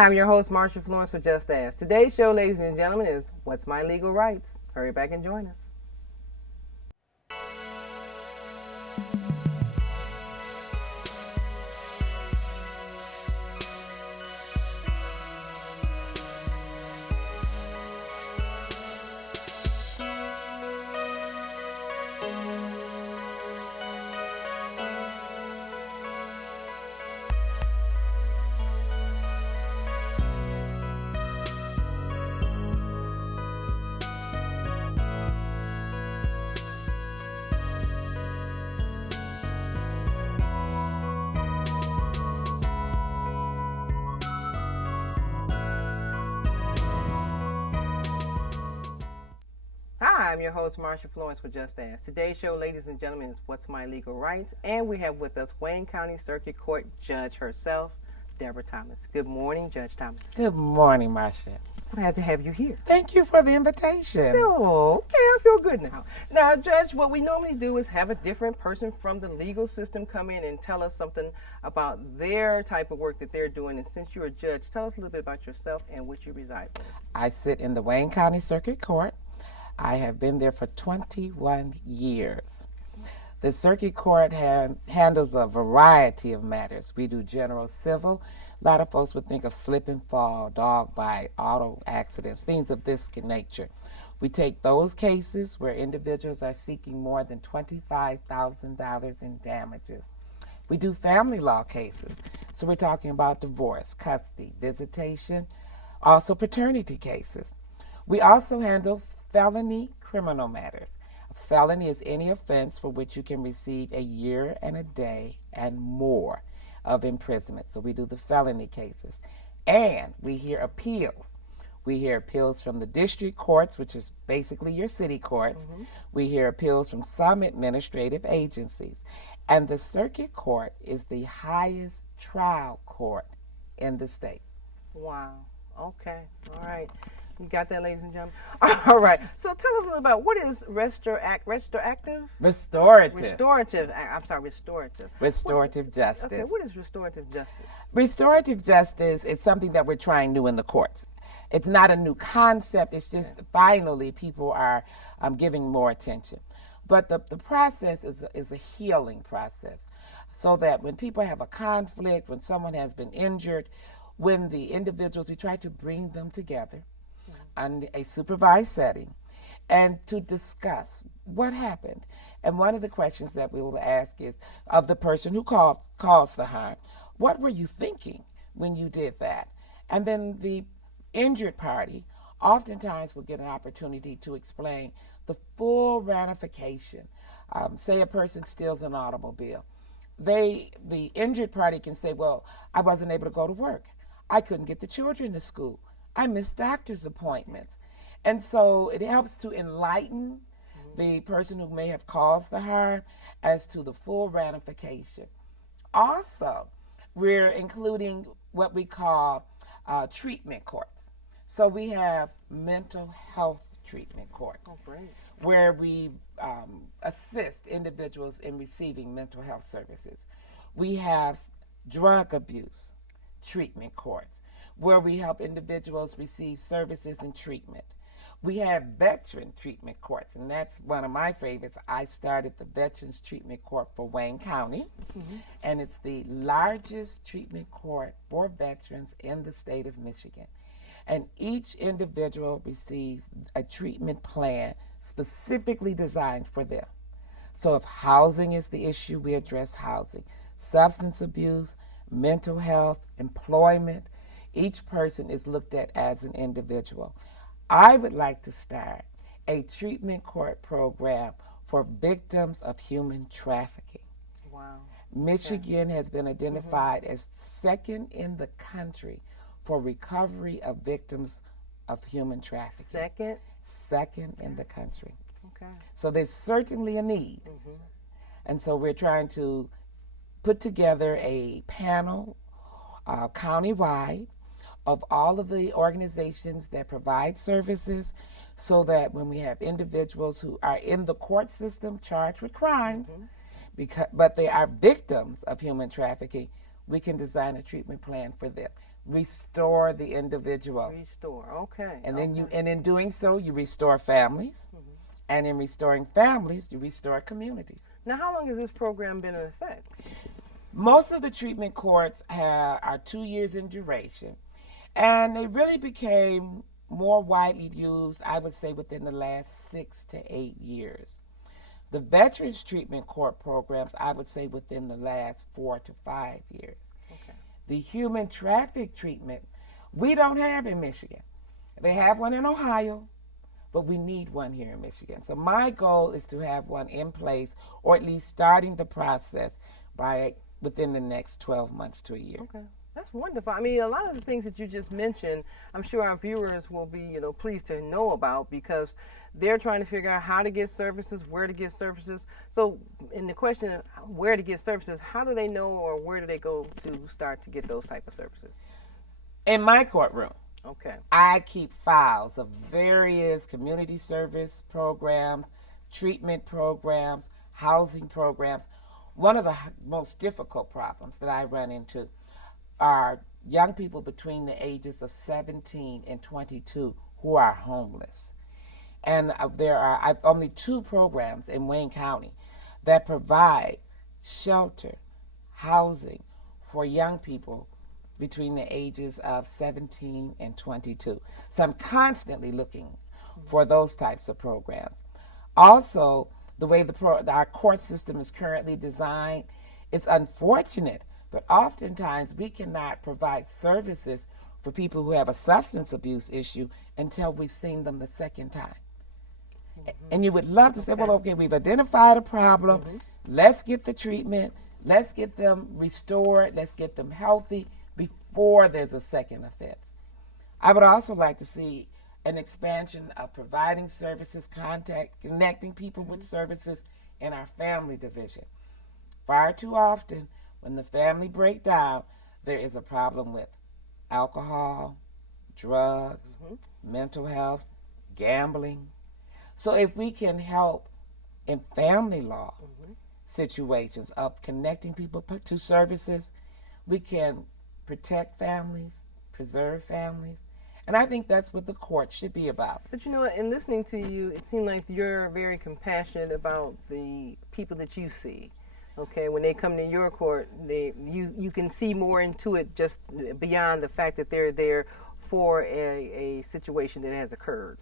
Hi, I'm your host, Marsha Florence for Just Ask. Today's show, ladies and gentlemen, is What's My Legal Rights? Hurry back and join us. Hi, I'm your host, Marsha Florence for Just Ask. Today's show, ladies and gentlemen, is What's My Legal Rights? And we have with us Wayne County Circuit Court Judge herself, Debra Thomas. Good morning, Judge Thomas. Good morning, Marsha. Glad to have you here. Thank you for the invitation. Oh, okay, I feel good now. Now, Judge, what we normally do is have a different person from the legal system come in and tell us something about their type of work that they're doing. And since you're a judge, tell us a little bit about yourself and what you reside in. I sit in the Wayne County Circuit Court. I have been there for 21 years. The Circuit Court handles a variety of matters. We do general civil. A lot of folks would think of slip and fall, dog bite, auto accidents, things of this nature. We take those cases where individuals are seeking more than $25,000 in damages. We do family law cases. So we're talking about divorce, custody, visitation, also paternity cases. We also handle felony criminal matters. A felony is any offense for which you can receive a year and a day and more of imprisonment. So we do the felony cases. And we hear appeals. We hear appeals from the district courts, which is basically your city courts. Mm-hmm. We hear appeals from some administrative agencies. And the circuit court is the highest trial court in the state. Wow. Okay. All right. You got that, ladies and gentlemen? All right. So tell us a little about what is restorative? Restorative. Restorative. Restorative justice. Okay, what is restorative justice? Restorative justice is something that we're trying new in the courts. It's not a new concept. It's just finally people are giving more attention. But the process is a healing process, so that when people have a conflict, when someone has been injured, when the individuals, we try to bring them together in a supervised setting and to discuss what happened. And one of the questions that we will ask is of the person who caused the harm, what were you thinking when you did that? And then the injured party oftentimes will get an opportunity to explain the full ramification. Say a person steals an automobile. The injured party can say, well, I wasn't able to go to work. I couldn't get the children to school. I missed doctor's appointments. And so it helps to enlighten the person who may have caused the harm as to the full ramification. Also, we're including what we call treatment courts. So we have mental health treatment courts, where we assist individuals in receiving mental health services. We have drug abuse treatment courts, where we help individuals receive services and treatment. We have veteran treatment courts, and that's one of my favorites. I started the Veterans Treatment Court for Wayne County, and it's the largest treatment court for veterans in the state of Michigan. And each individual receives a treatment plan specifically designed for them. So if housing is the issue, we address housing. Substance abuse, mental health, employment, each person is looked at as an individual. I would like to start a treatment court program for victims of human trafficking. Wow. Michigan has been identified as second in the country for recovery of victims of human trafficking. Second? Second in the country. Okay. So there's certainly a need. And so we're trying to put together a panel countywide of all of the organizations that provide services, so that when we have individuals who are in the court system charged with crimes, but they are victims of human trafficking, we can design a treatment plan for them. restore the individual. Restore, okay. And then and in doing so, you restore families. And in restoring families, you restore communities. Now, how long has this program been in effect? Most of the treatment courts are 2 years in duration. And they really became more widely used, I would say, within the last 6 to 8 years. The Veterans Treatment Court programs, I would say, within the last 4 to 5 years. Okay. The human traffic treatment, we don't have in Michigan. They have one in Ohio, but we need one here in Michigan. So my goal is to have one in place, or at least starting the process within the next 12 months to a year. Okay. That's wonderful. I mean, a lot of the things that you just mentioned, I'm sure our viewers will be, pleased to know about, because they're trying to figure out how to get services, where to get services. So in the question of where to get services, how do they know, or where do they go to start to get those type of services? In my courtroom. Okay. I keep files of various community service programs, treatment programs, housing programs. One of the most difficult problems that I run into are young people between the ages of 17 and 22 who are homeless. And there are only 2 programs in Wayne County that provide shelter, housing for young people between the ages of 17 and 22. So I'm constantly looking for those types of programs. Also, the way our court system is currently designed, it's unfortunate, but oftentimes we cannot provide services for people who have a substance abuse issue until we've seen them the second time. And you would love to say, well, okay, we've identified a problem, let's get the treatment, let's get them restored, let's get them healthy before there's a second offense. I would also like to see an expansion of providing services, connecting people with services in our family division. Far too often, when the family breaks down, there is a problem with alcohol, drugs, mental health, gambling. So if we can help in family law situations of connecting people to services, we can protect families, preserve families. And I think that's what the court should be about. But you know what, in listening to you, it seems like you're very compassionate about the people that you see. Okay, when they come to your court, you can see more into it, just beyond the fact that they're there for a situation that has occurred.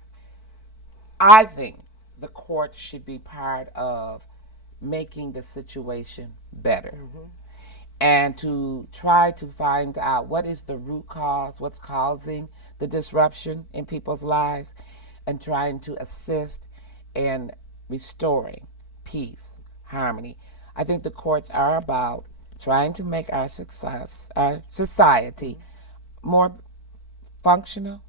I think the court should be part of making the situation better. And to try to find out what is the root cause, what's causing the disruption in people's lives, and trying to assist in restoring peace, harmony. I think the courts are about trying to make our society more functional,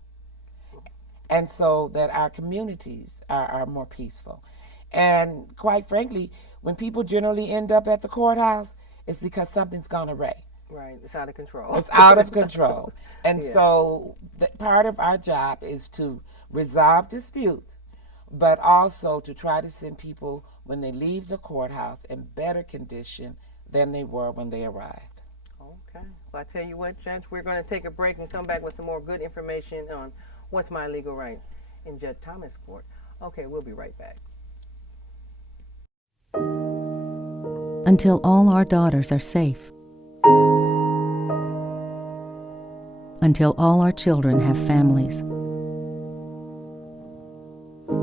and so that our communities are more peaceful. And quite frankly, when people generally end up at the courthouse, it's because something's gone awry. Right, it's out of control. It's out of control. And so part of our job is to resolve disputes, but also to try to send people, when they leave the courthouse, in better condition than they were when they arrived. Okay. Well, I tell you what, Judge, we're going to take a break and come back with some more good information on what's my legal right in Judge Thomas' court. Okay, we'll be right back. Until all our daughters are safe. Until all our children have families.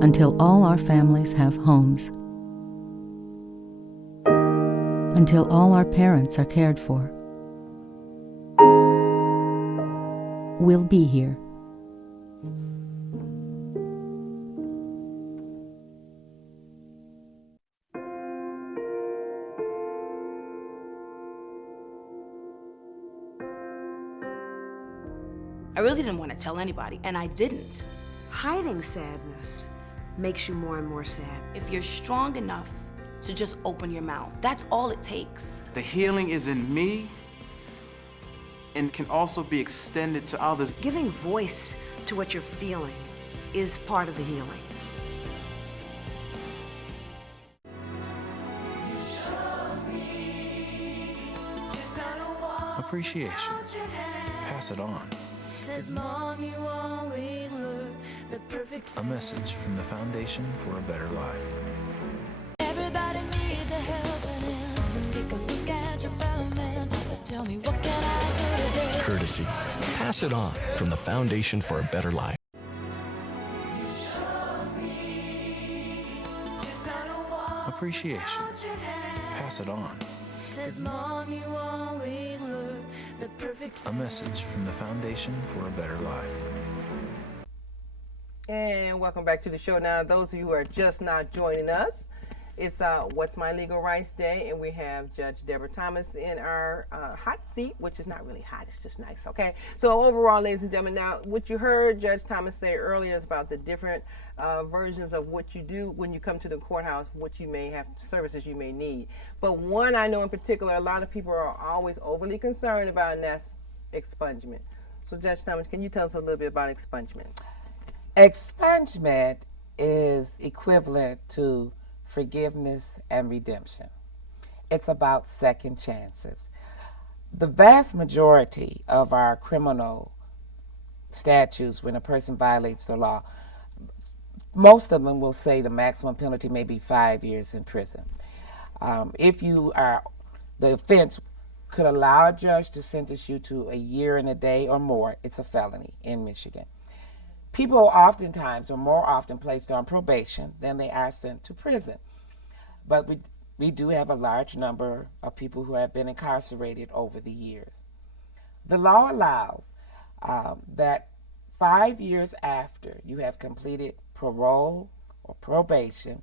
Until all our families have homes. Until all our parents are cared for. We'll be here. I really didn't want to tell anybody, and I didn't. Hiding sadness makes you more and more sad. If you're strong enough to just open your mouth, that's all it takes. The healing is in me and can also be extended to others. Giving voice to what you're feeling is part of the healing. Appreciation, pass it on. 'Cause Mom, you always were the perfect. A message from the Foundation for a Better Life. Everybody needs a helping hand. Take a look at your fellow man. Tell me, what can I do today? Courtesy. Pass it on from the Foundation for a Better Life. Appreciation. Pass it on. 'Cause Mom, you always were the perfect. A message from the Foundation for a Better Life. And welcome back to the show. Now, those of you who are just not joining us, it's What's My Legal Rights Day, and we have Judge Debra Thomas in our hot seat, which is not really hot, it's just nice, okay? So overall, ladies and gentlemen, now, what you heard Judge Thomas say earlier is about the different versions of what you do when you come to the courthouse, what you may have, services you may need. But one I know in particular, a lot of people are always overly concerned about, and that's expungement. So Judge Thomas, can you tell us a little bit about expungement? Expungement is equivalent to forgiveness and redemption. It's about second chances. The vast majority of our criminal statutes, when a person violates the law, most of them will say the maximum penalty may be 5 years in prison. If you are, the offense could allow a judge to sentence you to a year and a day or more, it's a felony in Michigan. People oftentimes are more often placed on probation than they are sent to prison. But we do have a large number of people who have been incarcerated over the years. The law allows that 5 years after you have completed parole or probation,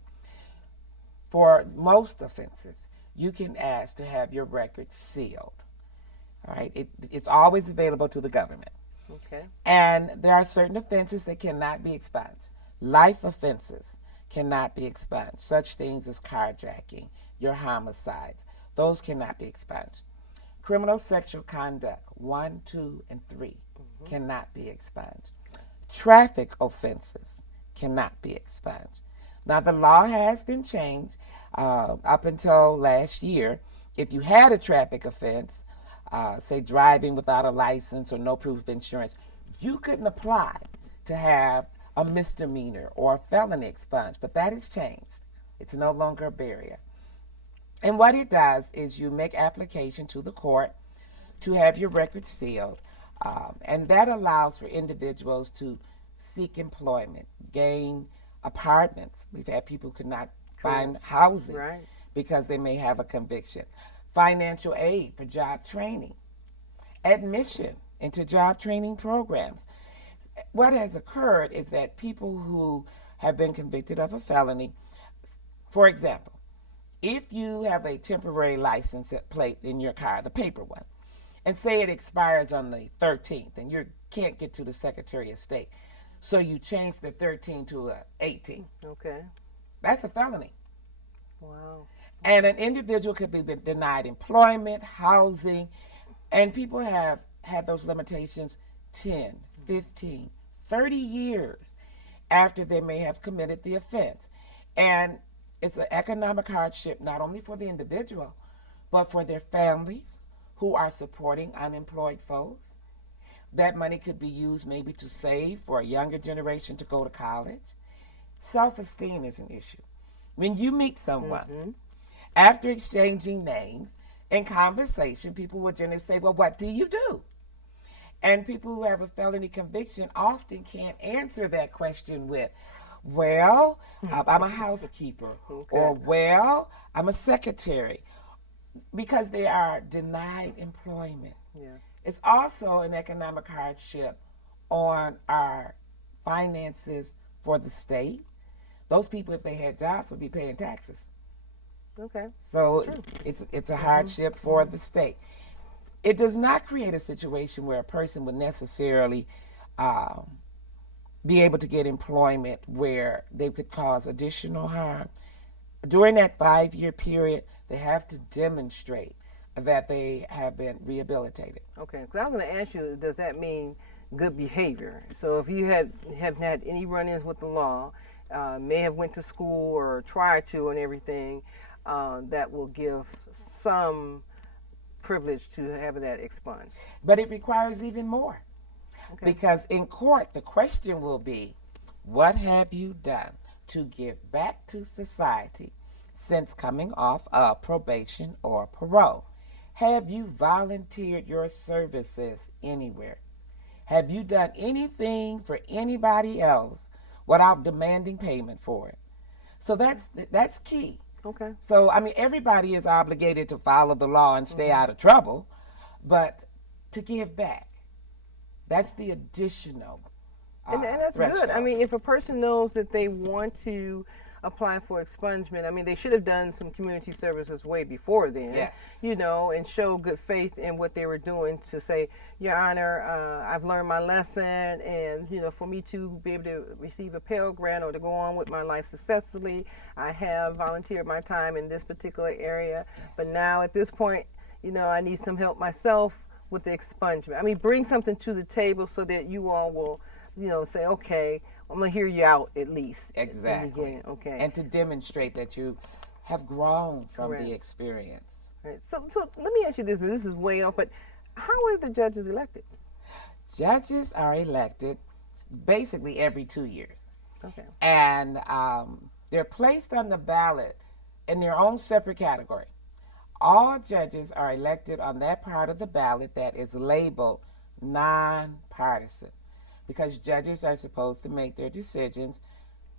for most offenses, you can ask to have your record sealed. All right, it's always available to the government. Okay. And there are certain offenses that cannot be expunged. Life offenses cannot be expunged. Such things as carjacking, your homicides, those cannot be expunged. Criminal sexual conduct 1, 2, and 3 cannot be expunged. Traffic offenses cannot be expunged. Now the law has been changed up until last year. If you had a traffic offense, say driving without a license or no proof of insurance, you couldn't apply to have a misdemeanor or a felony expunged, but that has changed. It's no longer a barrier. And what it does is you make application to the court to have your record sealed, and that allows for individuals to seek employment, gain apartments. We've had people who could not find housing because they may have a conviction. Financial aid for job training, admission into job training programs. What has occurred is that people who have been convicted of a felony, for example, if you have a temporary license plate in your car, the paper one, and say it expires on the 13th and you can't get to the Secretary of State, so you change the 13 to a 18. Okay. That's a felony. Wow. And an individual could be denied employment, housing, and people have had those limitations 10, 15, 30 years after they may have committed the offense. And it's an economic hardship not only for the individual, but for their families who are supporting unemployed folks. That money could be used maybe to save for a younger generation to go to college. Self-esteem is an issue. When you meet someone, after exchanging names in conversation, people will generally say, well, what do you do? And people who have a felony conviction often can't answer that question with, well, I'm a housekeeper, or well, I'm a secretary, because they are denied employment. Yeah. It's also an economic hardship on our finances for the state. Those people, if they had jobs, would be paying taxes. Okay. So it's a hardship for the state. It does not create a situation where a person would necessarily be able to get employment where they could cause additional harm. During that 5-year period, they have to demonstrate that they have been rehabilitated. Okay, because I was going to ask you, does that mean good behavior? So if you haven't had any run-ins with the law, may have went to school or tried to and everything, that will give some privilege to have that expunged. But it requires even more. Okay. Because in court, the question will be, what have you done to give back to society since coming off of probation or parole? Have you volunteered your services anywhere? Have you done anything for anybody else without demanding payment for it? So that's key. Okay. So, I mean, everybody is obligated to follow the law and stay out of trouble, but to give back, that's the additional And that's good. I threshold. mean, if a person knows that they want to apply for expungement, I mean, they should have done some community services way before then. Yes. You know, and show good faith in what they were doing to say, Your Honor, I've learned my lesson, and, you know, for me to be able to receive a Pell Grant or to go on with my life successfully, I have volunteered my time in this particular area. But now at this point, you know, I need some help myself with the expungement. I mean, bring something to the table so that you all will, you know, say, okay, I'm going to hear you out at least. Exactly. Okay. And to demonstrate that you have grown from Correct. the experience. Right. So let me ask you this. This is way off, but how are the judges elected? Judges are elected basically every 2 years. Okay. And they're placed on the ballot in their own separate category. All judges are elected on that part of the ballot that is labeled nonpartisan, because judges are supposed to make their decisions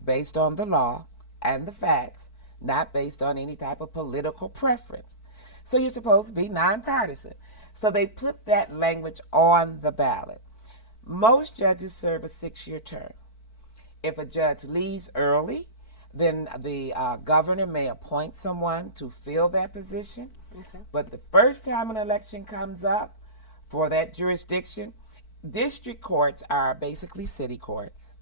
based on the law and the facts, not based on any type of political preference. So you're supposed to be nonpartisan. So they put that language on the ballot. Most judges serve a 6-year term. If a judge leaves early, then the governor may appoint someone to fill that position. Okay. But the first time an election comes up for that jurisdiction, district courts are basically city courts.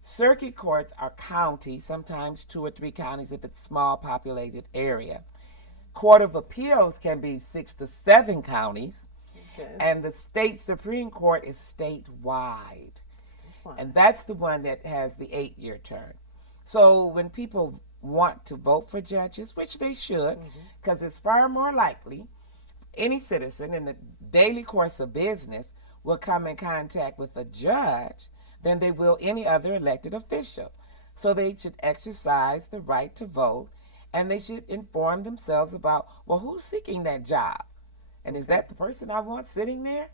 Circuit courts are counties, sometimes 2 or 3 counties if it's a small populated area. Court of Appeals can be 6 to 7 counties. Okay. And the state Supreme Court is statewide. And that's the one that has the 8-year term. So when people want to vote for judges, which they should, because it's far more likely any citizen in the daily course of business will come in contact with a judge than they will any other elected official. So they should exercise the right to vote, and they should inform themselves about, well, who's seeking that job? And is that the person I want sitting there?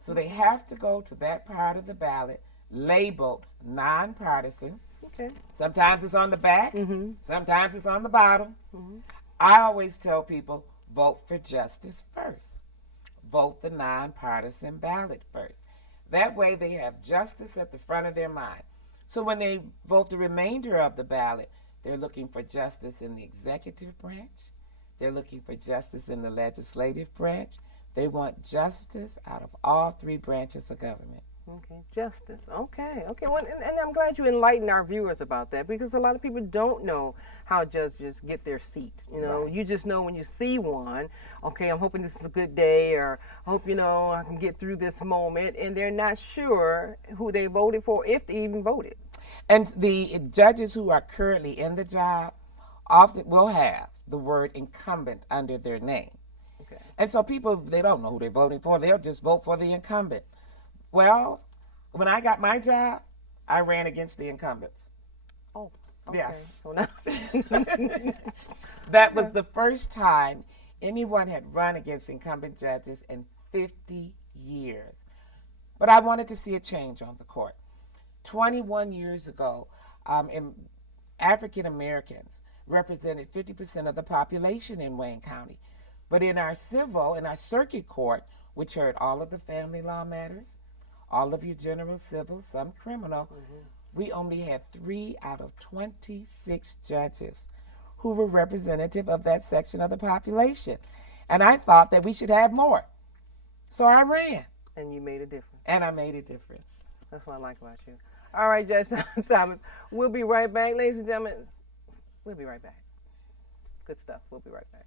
So they have to go to that part of the ballot labeled nonpartisan. Okay. Sometimes it's on the back, sometimes it's on the bottom. I always tell people, vote for justice first. Vote the nonpartisan ballot first. That way they have justice at the front of their mind. So when they vote the remainder of the ballot, they're looking for justice in the executive branch. They're looking for justice in the legislative branch. They want justice out of all 3 branches of government. Okay, justice. Okay. Well, and I'm glad you enlightened our viewers about that, because a lot of people don't know how judges get their seat. You know, right. You just know when you see one, okay, I'm hoping this is a good day, or I hope, you know, I can get through this moment, and they're not sure who they voted for, if they even voted. And the judges who are currently in the job often will have the word incumbent under their name. Okay. And so people, they don't know who they're voting for. They'll just vote for the incumbent. Well, when I got my job, I ran against the incumbents. Oh, okay. Yes. So now that was the first time anyone had run against incumbent judges in 50 years. But I wanted to see a change on the court. 21 years ago, African Americans represented 50% of the population in Wayne County. But in our circuit court, which heard all of the family law matters, all of your general civil, some criminal, we only had 3 out of 26 judges who were representative of that section of the population. And I thought that we should have more. So I ran. And you made a difference. And I made a difference. That's what I like about you. All right, Judge Thomas, we'll be right back, ladies and gentlemen. We'll be right back. Good stuff. We'll be right back.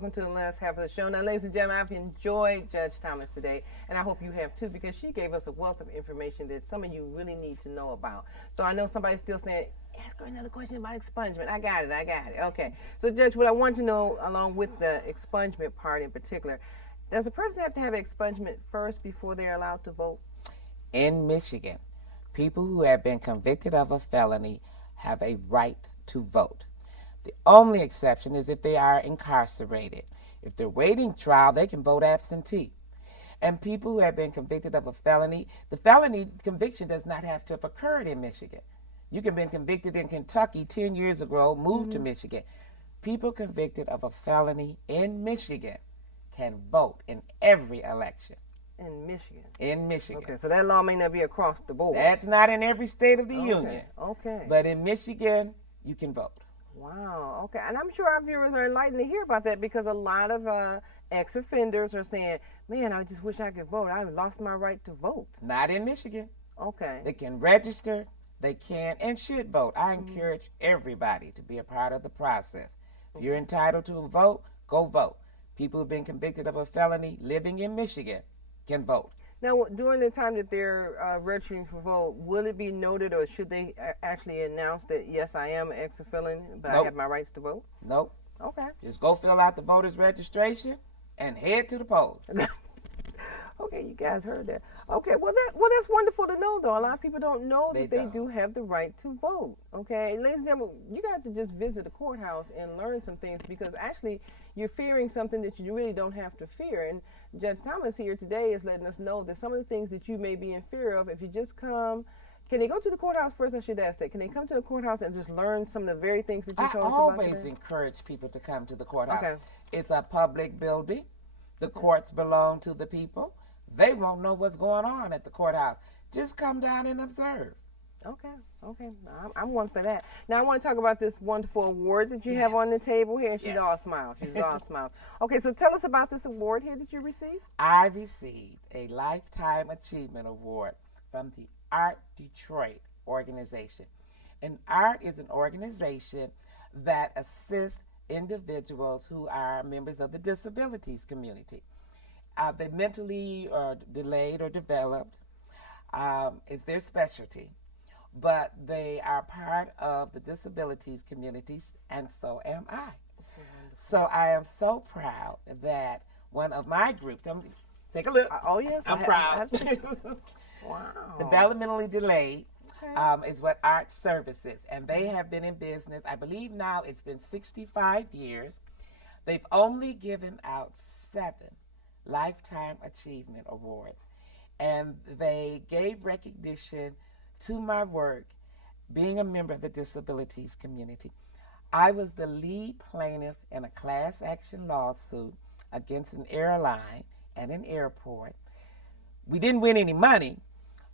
welcome to the last half of the show. Now, ladies and gentlemen, I've enjoyed Judge Thomas today, and I hope you have too, because she gave us a wealth of information that some of you really need to know about. So I know somebody's still saying, ask her another question about expungement. I got it. Okay. So, Judge, what I want to know, along with the expungement part in particular, does a person have to have expungement first before they're allowed to vote? In Michigan, people who have been convicted of a felony have a right to vote. The only exception is if they are incarcerated. If they're waiting trial, they can vote absentee. And people who have been convicted of a felony, the felony conviction does not have to have occurred in Michigan. You can have been convicted in Kentucky 10 years ago, moved to Michigan. People convicted of a felony in Michigan can vote in every election. In Michigan? In Michigan. Okay, so that law may not be across the board. That's not in every state of the union. Okay. But in Michigan, you can vote. Wow, okay. And I'm sure our viewers are enlightened to hear about that, because a lot of ex-offenders are saying, man, I just wish I could vote. I lost my right to vote. Not in Michigan. Okay. They can register, they can and should vote. I encourage everybody to be a part of the process. If you're entitled to a vote, go vote. People who've been convicted of a felony living in Michigan can vote. Now, during the time that they're registering for vote, will it be noted, or should they actually announce that, yes, I am an ex-felon, but I have my rights to vote? Nope. Okay. Just go fill out the voter's registration and head to the polls. Okay, you guys heard that. Okay, well that's wonderful to know, though. A lot of people don't know that they do have the right to vote. Okay, ladies and gentlemen, you got to just visit the courthouse and learn some things, because actually you're fearing something that you really don't have to fear. And Judge Thomas here today is letting us know that some of the things that you may be in fear of, if you just come. Can they go to the courthouse first? I should ask that. Can they come to the courthouse and just learn some of the very things that you told us about today? I always encourage people to come to the courthouse. Okay. It's a public building. The courts belong to the people. They won't know what's going on at the courthouse. Just come down and observe. Okay. I'm one for that. Now, I want to talk about this wonderful award that you have on the table here. She's all smiles. Okay, so tell us about this award here that you received. I received a Lifetime Achievement Award from the Art Detroit organization. And ART is an organization that assists individuals who are members of the disabilities community. They mentally or delayed or developed is their specialty, but they are part of the disabilities communities, and so am I. So I am so proud that one of my groups, take a look. Oh, yes. I'm proud. Wow. Developmentally delayed is what ART services, and they have been in business, I believe now it's been 65 years. They've only given out 7 Lifetime Achievement Awards, and they gave recognition to my work being a member of the disabilities community. I was the lead plaintiff in a class action lawsuit against an airline and an airport. We didn't win any money,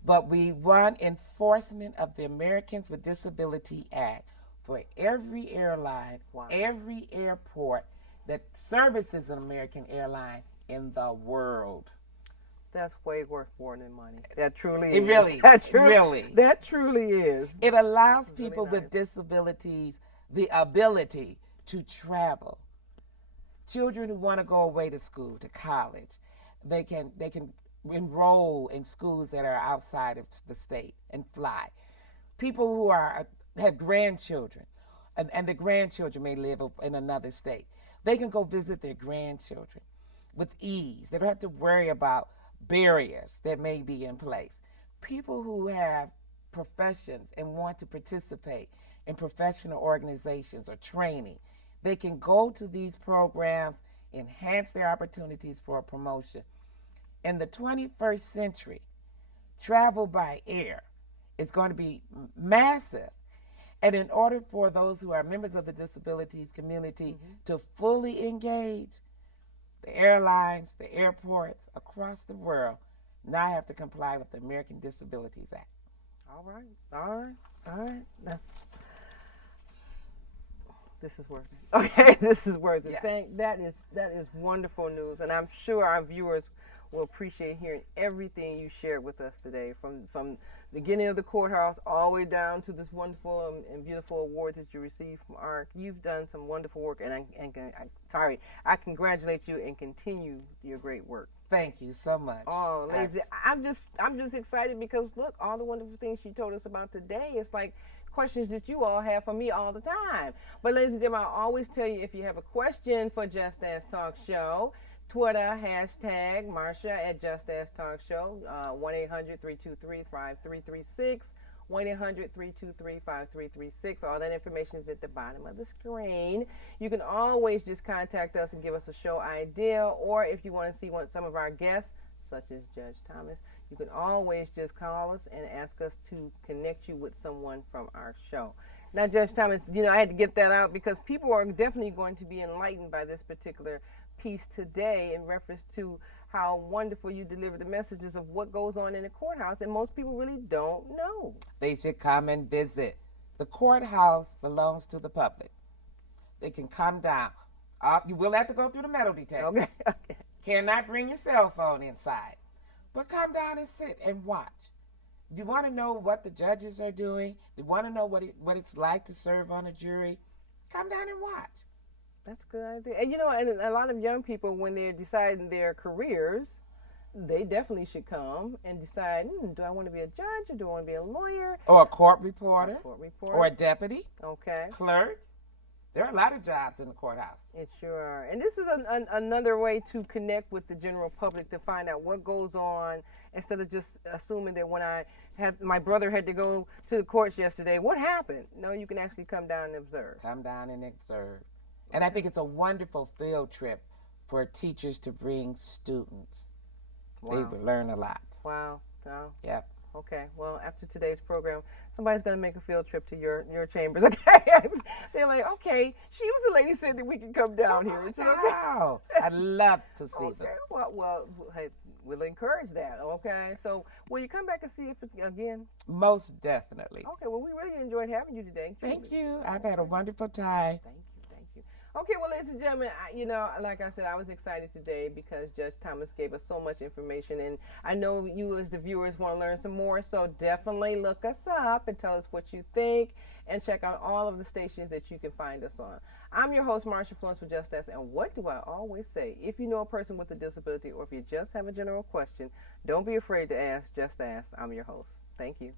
but we won enforcement of the Americans with Disability Act for every airline, every airport that services an American airline in the world. That's way worth more than money. That truly It is. really, That truly is. It allows really people nice. with disabilities the ability to travel. Children who want to go away to school, to college, they can enroll in schools that are outside of the state and fly. People who have grandchildren, and the grandchildren may live in another state, they can go visit their grandchildren with ease. They don't have to worry about barriers that may be in place. People who have professions and want to participate in professional organizations or training, they can go to these programs, enhance their opportunities for a promotion. In the 21st century, travel by air is going to be massive. And in order for those who are members of the disabilities community to fully engage, the airlines, the airports across the world now have to comply with the American Disabilities Act. All right. This is worth it. Okay, this is worth it. Yes. That is wonderful news, and I'm sure our viewers we'll appreciate hearing everything you shared with us today, from the beginning of the courthouse all the way down to this wonderful and beautiful award that you received from ARC. You've done some wonderful work, and I congratulate you and continue your great work. Thank you so much. Oh, Lazy, I'm just excited because look, all the wonderful things you told us about today. It's like questions that you all have for me all the time. But ladies and gentlemen, I always tell you, if you have a question for Just Ask Talk Show, Twitter, hashtag Marsha at Just Ask Talk Show, 1-800-323-5336, 1-800-323-5336. All that information is at the bottom of the screen. You can always just contact us and give us a show idea, or if you want to see some of our guests, such as Judge Thomas, you can always just call us and ask us to connect you with someone from our show. Now, Judge Thomas, I had to get that out because people are definitely going to be enlightened by this particular piece today in reference to how wonderful you deliver the messages of what goes on in the courthouse, and most people really don't know. They should come and visit. The courthouse belongs to the public. They can come down. You will have to go through the metal detector. Okay. Cannot bring your cell phone inside. But come down and sit and watch. Do you want to know what the judges are doing? Do you want to know what it's like to serve on a jury? Come down and watch. That's a good idea. And and a lot of young people, when they're deciding their careers, they definitely should come and decide, do I want to be a judge or do I want to be a lawyer? Or a court reporter. Or a deputy. Okay. Clerk. There are a lot of jobs in the courthouse. It sure are. And this is another way to connect with the general public, to find out what goes on, instead of just assuming that when my brother had to go to the courts yesterday, what happened? No, you can actually come down and observe. Come down and observe. And I think it's a wonderful field trip for teachers to bring students. Wow. They will learn a lot. Wow. Wow. Yep. Okay, well, after today's program, somebody's going to make a field trip to your chambers, okay? They're like, okay, she was the lady said that we can come down here. It's okay. Wow. I'd love to see them. Well, hey, we'll encourage that, okay? So will you come back and see if it's again? Most definitely. Okay, well, we really enjoyed having you today. Thank you. I've had a wonderful time. Thank you. Okay, well, ladies and gentlemen, like I said, I was excited today because Judge Thomas gave us so much information, and I know you as the viewers want to learn some more, so definitely look us up and tell us what you think, and check out all of the stations that you can find us on. I'm your host, Marsha Florence for Just Ask, and what do I always say? If you know a person with a disability, or if you just have a general question, don't be afraid to ask. Just ask. I'm your host. Thank you.